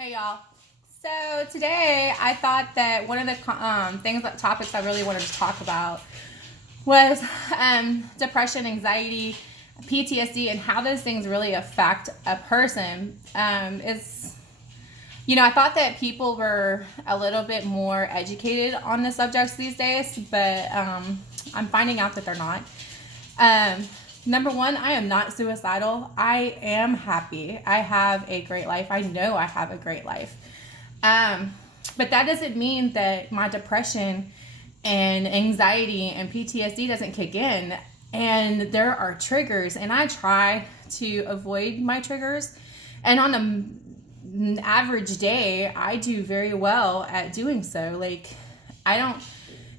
Hey y'all. So today I thought that one of the topics I really wanted to talk about was depression, anxiety, PTSD, and how those things really affect a person. I thought that people were a little bit more educated on the subjects these days, but I'm finding out that they're not. Um, Number one, I am not suicidal. I am happy. I have a great life. I know I have a great life. Um, but that doesn't mean that my depression and anxiety and PTSD doesn't kick in. And there are triggers, and I try to avoid my triggers. And on an average day, I do very well at doing so. Like, I don't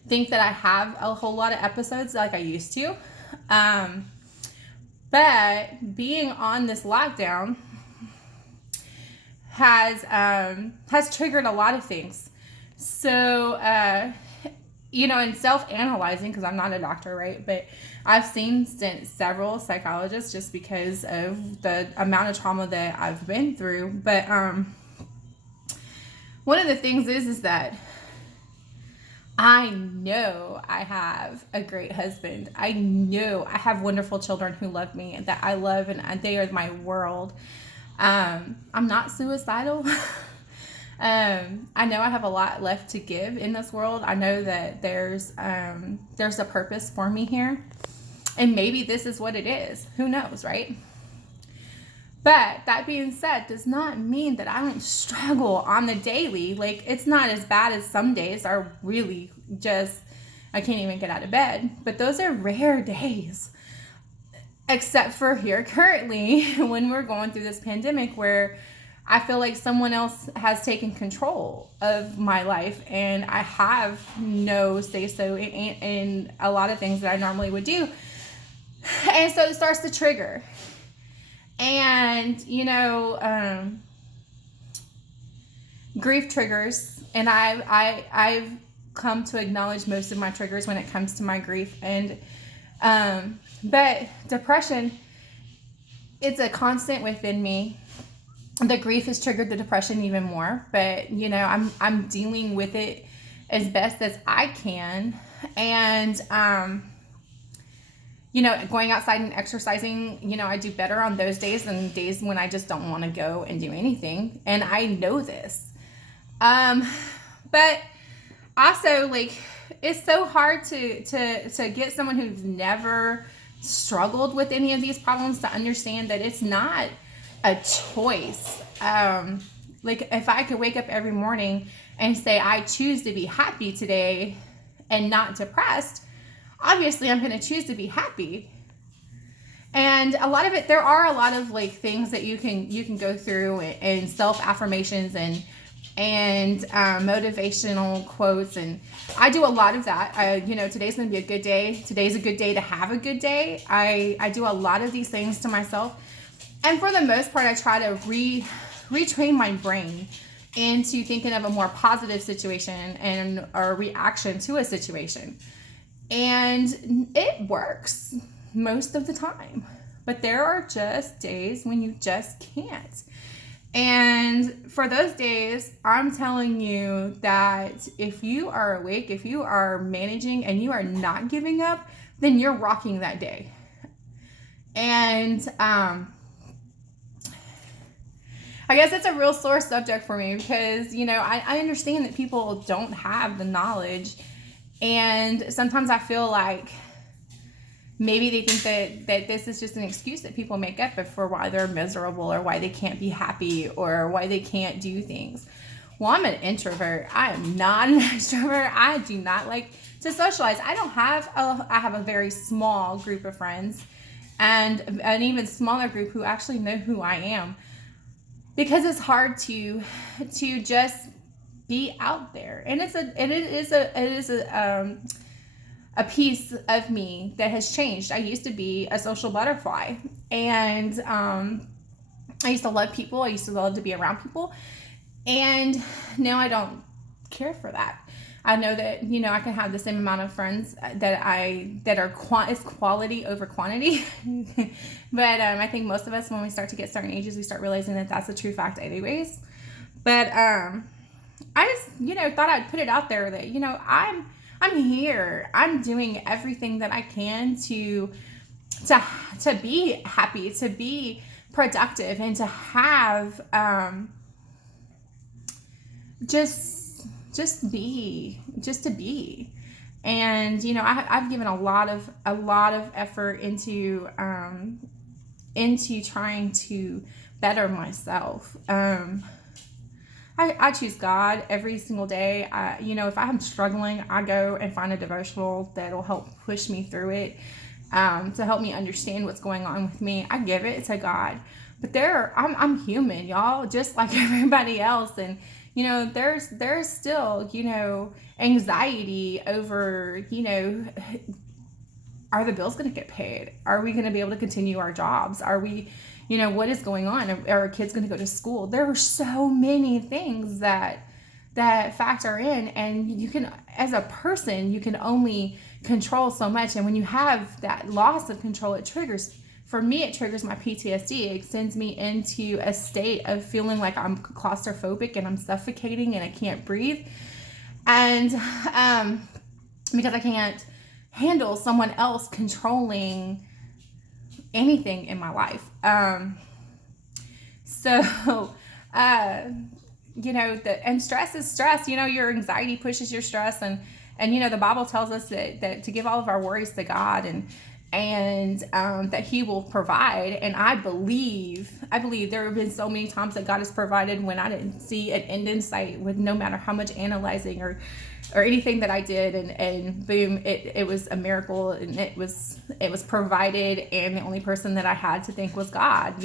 think that I have a whole lot of episodes like I used to. But being on this lockdown has triggered a lot of things. So, in self-analyzing, because I'm not a doctor, right? But I've seen several psychologists just because of the amount of trauma that I've been through. But one of the things is that I know I have a great husband. I know I have wonderful children who love me and that I love, and they are my world. I'm not suicidal. I know I have a lot left to give in this world. I know that there's a purpose for me here, and maybe this is what it is. Who knows, right? But that being said, does not mean that I don't struggle on the daily. Like, it's not as bad as some days are really just, I can't even get out of bed. But those are rare days. Except for here currently, when we're going through this pandemic where I feel like someone else has taken control of my life and I have no say-so in a lot of things that I normally would do. And so it starts to trigger. And, grief triggers, and I've come to acknowledge most of my triggers when it comes to my grief. And, but depression, it's a constant within me. The grief has triggered the depression even more, but, I'm dealing with it as best as I can. And, going outside and exercising, I do better on those days than days when I just don't want to go and do anything. And I know this. But also, like, it's so hard to get someone who's never struggled with any of these problems to understand that it's not a choice. Like, if I could wake up every morning and say, I choose to be happy today and not depressed, obviously I'm going to choose to be happy. And a lot of it, there are a lot of like things that you can go through, and self-affirmations and motivational quotes. And I do a lot of that. Today's going to be a good day. Today's a good day to have a good day. I do a lot of these things to myself. And for the most part, I try to retrain my brain into thinking of a more positive situation and a reaction to a situation. And it works most of the time. But there are just days when you just can't. And for those days, I'm telling you that if you are awake, if you are managing and you are not giving up, then you're rocking that day. And I guess it's a real sore subject for me because, I understand that people don't have the knowledge. And sometimes I feel like maybe they think that this is just an excuse that people make up for why they're miserable or why they can't be happy or why they can't do things. Well, I'm an introvert. I am not an extrovert. I do not like to socialize. I have a very small group of friends and an even smaller group who actually know who I am, because it's hard to just be out there. And it is a piece of me that has changed. I used to be a social butterfly, and I used to love people. I used to love to be around people, and now I don't care for that. I know that I can have the same amount of friends that are quality over quantity. But I think most of us, when we start to get certain ages, we start realizing that that's a true fact anyways. But I just, thought I'd put it out there that, I'm here. I'm doing everything that I can to to be happy, to be productive, and to have just to be. And I've given a lot of effort into trying to better myself. I choose God every single day. If I'm struggling, I go and find a devotional that'll help push me through it, to help me understand what's going on with me. I give it to God. But I'm human, y'all, just like everybody else. And, there's still, anxiety over, are the bills going to get paid? Are we going to be able to continue our jobs? Are we, what is going on? Are our kids going to go to school? There are so many things that factor in, and you can, as a person, you can only control so much. And when you have that loss of control, it triggers my PTSD. It sends me into a state of feeling like I'm claustrophobic and I'm suffocating and I can't breathe. And because I can't handle someone else controlling anything in my life. And stress is stress. Your anxiety pushes your stress, and the Bible tells us that to give all of our worries to God, and that He will provide. And I believe there have been so many times that God has provided when I didn't see an end in sight, with no matter how much analyzing or anything that I did, and boom, it was a miracle, and it was provided, and the only person that I had to thank was God.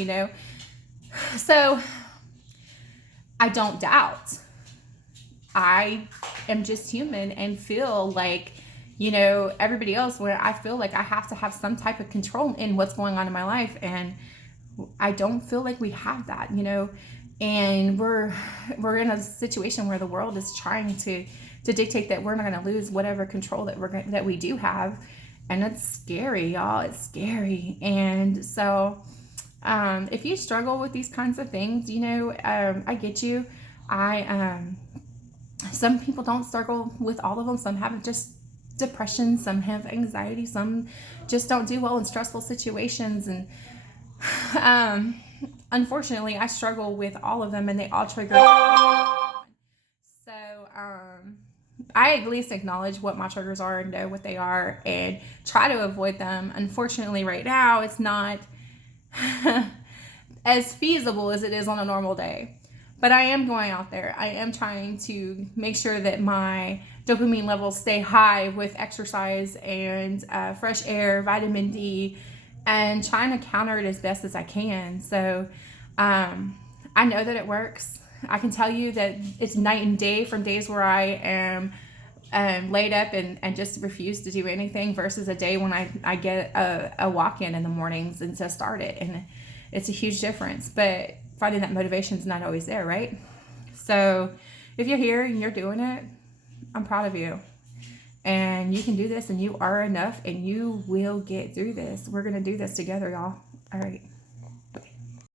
So I don't doubt. I am just human and feel like, everybody else, where I feel like I have to have some type of control in what's going on in my life. And I don't feel like we have that, and we're in a situation where the world is trying to dictate that we're not going to lose whatever control that we do have. And it's scary, y'all. It's scary. And so, if you struggle with these kinds of things, I get you. Some people don't struggle with all of them. Some have just depression, some have anxiety, some just don't do well in stressful situations. And unfortunately, I struggle with all of them, and they all trigger. So I at least acknowledge what my triggers are and know what they are and try to avoid them. Unfortunately, right now, it's not as feasible as it is on a normal day. But I am going out there. I am trying to make sure that my dopamine levels stay high with exercise and fresh air, vitamin D, and trying to counter it as best as I can. So I know that it works. I can tell you that it's night and day from days where I am laid up and just refuse to do anything versus a day when I get a walk-in the mornings and to start it. And it's a huge difference. But finding that motivation is not always there, right? So if you're here and you're doing it, I'm proud of you. And you can do this, and you are enough, and you will get through this. We're going to do this together, y'all. All right.